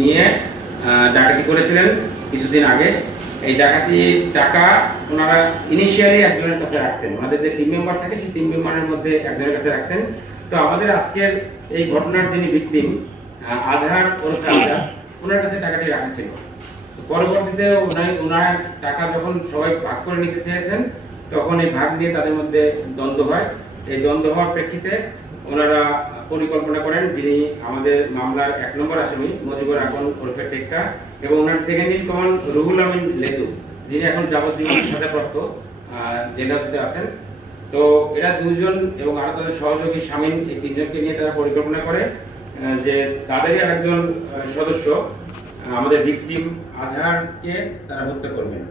নিয়ে ডাকাতি করেছিলেন কিছুদিন আগে। এই ডাকাতি টাকা ওনারা ইনিশিয়ালি একজনের কাছে রাখতেন, ওনাদের যে টিম মেম্বার থাকে সেই টিম মেম্বারের মধ্যে একজনের কাছে রাখতেন। তো আমাদের আজকের এই ঘটনার যিনি ভিকটিম আজহার ওরফে আজহার, ওনার কাছে টাকাটি রাখা ছিল। পরবর্তীতে ওনার টাকা যখন সবাই ভাগ করে নিতে চেয়েছেন, তখন এই ভাগ নিয়ে তাদের মধ্যে দ্বন্দ্ব হয়। এই দ্বন্দ্ব হওয়ার প্রেক্ষিতে ওনারা পরিকল্পনা করেন, যিনি আমাদের মামলার 1 নম্বর আসামি মজিবুর আকন ওরফে টেক্কা এবং ওনার second in command Ruhul Amin লেদু, যিনি এখন যাবজ্জীবন সাজাপ্রাপ্ত জেলহাজতে আছেন। তো এরা দুজন এবং আরো তাদের সহযোগী শামীম, এই তিনজনকে নিয়ে তারা পরিকল্পনা করে যে তাদেরই একজন সদস্য আমাদের ভিকটিম আজহারকে তারা হত্যা করবেন।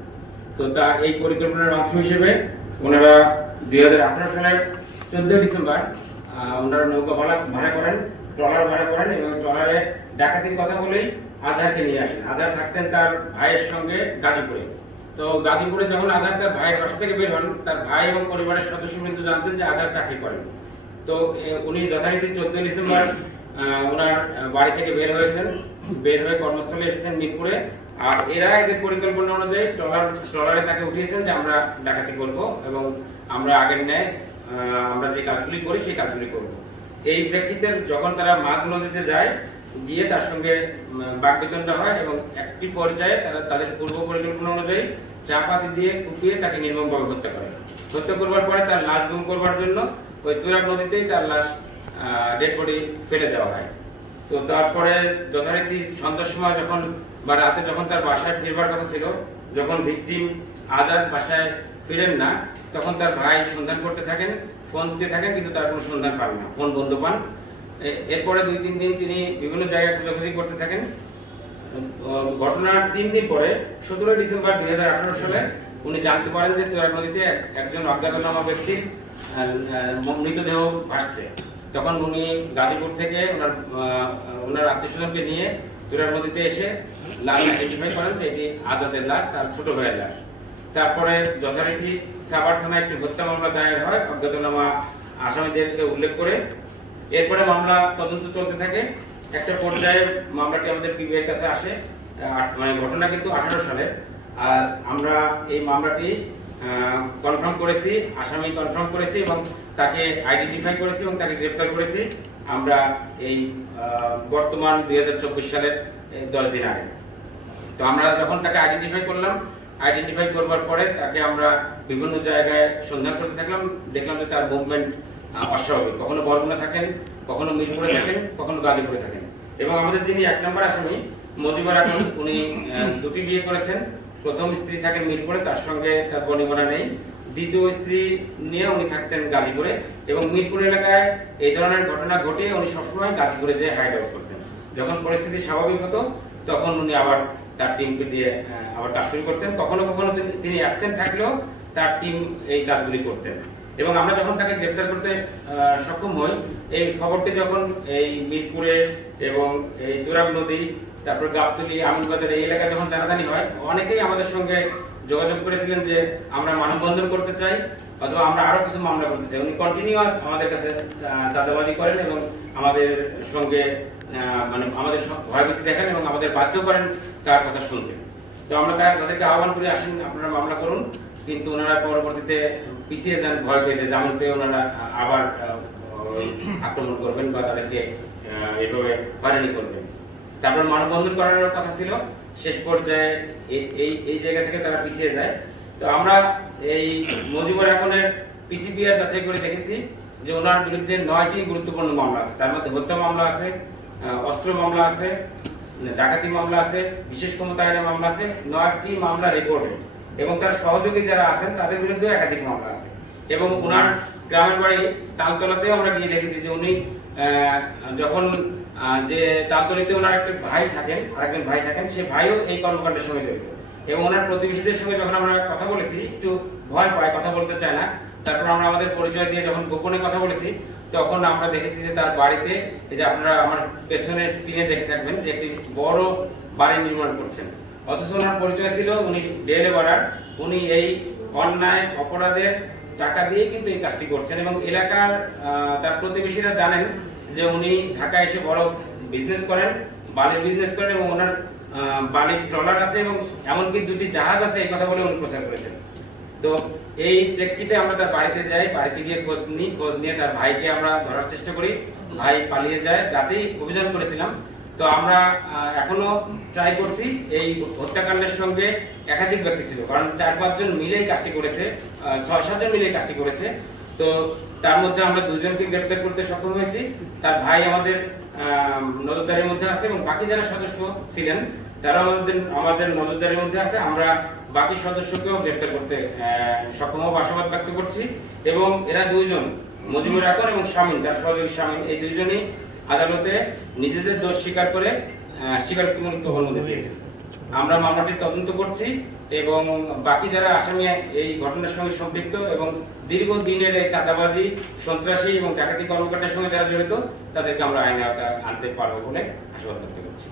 তো এই পরিকল্পনার অংশ হিসেবে ওনারা 2018 সালের 14 ডিসেম্বর ওনারা নৌকা ভাড়া করেন, ট্রলার ভাড়া করেন এবং ট্রলারে ডাকাতির কথা বলেই আজহারকে নিয়ে আসেন। আজহার থাকতেন তার ভাইয়ের সঙ্গে গাজীপুরে। তো গাজীপুরে যখন আজহার তার ভাইয়ের বাসা থেকে বের হন, তার ভাই এবং পরিবারের সদস্য কিন্তু জানতেন যে আজহার চাকরি করেন। তো উনি যথারীতি 14 ডিসেম্বর ওনার বাড়ি থেকে বের হয়েছেন, বের হয়ে কর্মস্থলে এসেছেন মিরপুরে। আর এরা এদের পরিকল্পনা অনুযায়ী ট্রলারে তাকে উঠিয়েছেন যে আমরা ডাকাতি করব এবং আমরা আগের ন্যায় আমরা যে কাজগুলি করি সেই কাজগুলি করব। এই প্রেক্ষিতে যখন তারা মাঝ নদীতে যায়, গিয়ে তার সঙ্গে বাকবিতণ্ডা হয় এবং একটি পর্যায়ে তারা তাদের পূর্ব পরিকল্পনা অনুযায়ী চাপাতি দিয়ে কুপিয়ে তাকে নির্মমভাবে হত্যা করে। হত্যা করবার পরে তার লাশ গুম করবার জন্য ওই তুরাগ নদীতেই তার লাশ ডেড বডি ফেলে দেওয়া হয়। তো তারপরে যথারীতি সন্ধ্যার সময় যখন বা রাতে যখন তার বাসায় ফিরবার কথা ছিল, যখন ভিকটিম আজাদ বাসায় ফিরেন না, তখন তার ভাই সন্ধান করতে থাকেন, ফোন দিতে থাকেন, কিন্তু তার কোনো সন্ধান পান না, ফোন বন্ধ পান। এরপরে 2-3 দিন তিনি বিভিন্ন জায়গায় খোঁজাখুঁজি করতে থাকেন। ঘটনার 3 দিন পরে 17 ডিসেম্বর 2018 সালে উনি জানতে পারেন যে তুরাগ নদীতে একজন অজ্ঞাতনামা ব্যক্তির মৃতদেহ ভাসছে। তখন উনি গাজীপুর থেকে ওনার আত্মীয়স্বজনকে নিয়ে তুরাগ নদীতে এসে লাশ আইডেন্টিফাই করেন যে এটি আজাদের লাশ, তার ছোট ভাইয়ের লাশ। তারপরে যথারীতি সাভার থানায় একটি হত্যা মামলা দায়ের হয় অজ্ঞাতনামা আসামিদেরকে উল্লেখ করে। এরপরে মামলা তদন্ত চলতে থাকে। একটা পর্যায়ে মামলাটি আমাদের পিবিআইয়ের কাছে আসে, মানে ঘটনা কিন্তু 18 সালে। আর আমরা এই মামলাটি কনফার্ম করেছি, আসামি কনফার্ম করেছি এবং তাকে আইডেন্টিফাই করেছি এবং তাকে গ্রেপ্তার করেছি আমরা এই বর্তমান 2024 সালের 10 দিন আগে। তো আমরা যখন তাকে আইডেন্টিফাই করলাম, আইডেন্টিফাই করবার পরে তাকে আমরা বিভিন্ন জায়গায় সন্ধান করতে থাকলাম, দেখলাম যে তার মুভমেন্ট অস্বাভাবিক। কখনো বরগুনা থাকেন, কখনো মিরপুরে থাকেন, কখনো গাজীপুরে থাকেন। এবং আমাদের যিনি 1 নম্বর আসামি মজিবুর আকন, উনি 2টি বিয়ে করেছেন। প্রথম স্ত্রী থাকেন মিরপুরে, তার সঙ্গে তার বনিবনা নেই। দ্বিতীয় স্ত্রী নিয়ে উনি থাকতেন গাজীপুরে এবং মিরপুর এলাকায় এই ধরনের ঘটনা ঘটে উনি সবসময় গাজীপুরে যেয়ে হাইড আউট করতেন। যখন পরিস্থিতি স্বাভাবিক হতো তখন উনি আবার তার টিমকে দিয়ে আবার কাজ শুরু করতেন। কখনো কখনো তিনি অ্যাবসেন্ট থাকলেও তার টিম এই কাজগুলি করতেন। এবং আমরা যখন তাকে গ্রেপ্তার করতে সক্ষম হই, এই খবরটি যখন এই মিরপুরে এবং এই তুরাগ নদী, তারপর গাবতলী, আমিনবাজার এই এলাকায় যখন জানাজানি হয়, অনেকেই আমাদের সঙ্গে যোগাযোগ করেছিলেন যে আমরা মানববন্ধন করতে চাই অথবা আমরা আরো কিছু মামলা করতে চাই। উনি কন্টিনিউয়াস আমাদের কাছে চাঁদাবাজি করেন এবং আমাদের সঙ্গে মানে আমাদের ভয়ভীতি দেখান এবং আমাদের বাধ্য করেন তার কথা শুনতে। তো আমরা তাদেরকে আহ্বান করে আসেন আপনারা মামলা করুন, কিন্তু ওনারা পরবর্তীতে পিছিয়ে যান, ভয় পেয়ে জামিন পেয়ে ওনারা আবার আক্রমণ করবেন বা তাদেরকে এইভাবে হয়রানি করবেন। তারপর মানববন্ধন করার কথা ছিল, শেষ পর্যায়ে এই জায়গা থেকে তারা পিছিয়ে যায়। তো আমরা এই মজিবুর আকনের পিসিপিআর যাচাই করে দেখেছি যে ওনার বিরুদ্ধে 9টি গুরুত্বপূর্ণ মামলা আছে। তার মধ্যে হত্যা মামলা আছে, অস্ত্র মামলা আছে, ডাকাতি মামলা আছে, বিশেষ ক্ষমতায়নের মামলা আছে, 9টি মামলা রেকর্ডে। এবং তার সহযোগী যারা আছেন তাদের বিরুদ্ধে একাধিক মামলা আছে। এবং ওনার গ্রামের বাড়ি তালতলাতেও আমরা গিয়ে দেখেছি যে উনি যখন যে তালতলিতে ওনার একটা ভাই থাকেন, আরেকজন ভাই থাকেন, সে ভাইও এই কর্মকাণ্ডের সঙ্গে জড়িত। এবং ওনার প্রতিবেশীদের সঙ্গে যখন আমরা কথা বলেছি, একটু ভয় পায়, কথা বলতে চায় না। তারপর আমরা আমাদের পরিচয় দিয়ে যখন গোপনে কথা বলেছি, তখন আমরা দেখেছি যে তার বাড়িতে, এই যে আপনারা আমার পেছনের স্ক্রিনে দেখে থাকবেন, যে একটি বড় বাড়ি নির্মাণ করছেন। অথচ ওনার পরিচয় ছিল উনি ডেলে বাড়ার, উনি এই অন্যায় অপরাধের টাকা দিয়ে কিন্তু এই কাজটি করছেন। এবং এলাকার তার প্রতিবেশীরা জানেন যে উনি ঢাকায় এসে বড় বিজনেস করেন, বালির বিজনেস করেন এবং ওনার বালির ট্রলার আছে এবং এমনকি 2টি জাহাজ আছে এই কথা বলে উনি প্রচার করেছেন। তো এই প্রেক্ষিতে আমরা তার বাড়িতে যাই, বাড়িতে গিয়ে খোঁজ নিয়ে তার ভাইকে আমরা ধরার চেষ্টা করি। ভাই পালিয়ে যায়, রাতেই অভিযান করেছিলাম। তো আমরা এখনো ট্রাই করছি। এই হত্যাকাণ্ডের সঙ্গে একাধিক ব্যক্তি ছিল, কারণ 4-5 জন মিলেই কাজটি করেছে, 6-7 জন মিলেই কাজটি করেছে। তো তার মধ্যে আমরা 2 জনকে গ্রেপ্তার করতে সক্ষম হয়েছি। তার ভাই আমাদের নজরদারির মধ্যে আছে এবং বাকি যারা সদস্য ছিলেন তারা আমাদের নজরদারির মধ্যে আছে। আমরা বাকি সদস্যকেও গ্রেপ্তার করতে সক্ষম হব আশাবাদ ব্যক্ত করছি। এবং এরা 2 জন, মজিবুর আকন এবং শামীম, তার সহযোগী শামীম, এই 2 জনই আদালতে নিজেদের দোষ স্বীকার করে স্বীকারোক্তিমূলক জবানবন্দি দিয়েছে। আমরা মামলাটির তদন্ত করছি এবং বাকি যারা আসামি এই ঘটনার সঙ্গে সম্পৃক্ত এবং দীর্ঘদিনের এই চাঁদাবাজি, সন্ত্রাসী এবং ডাকাতি কর্মকাণ্ডের সঙ্গে যারা জড়িত তাদেরকে আমরা আইনের আওতায় আনতে পারবো বলে আশাবাদ ব্যক্ত করছি।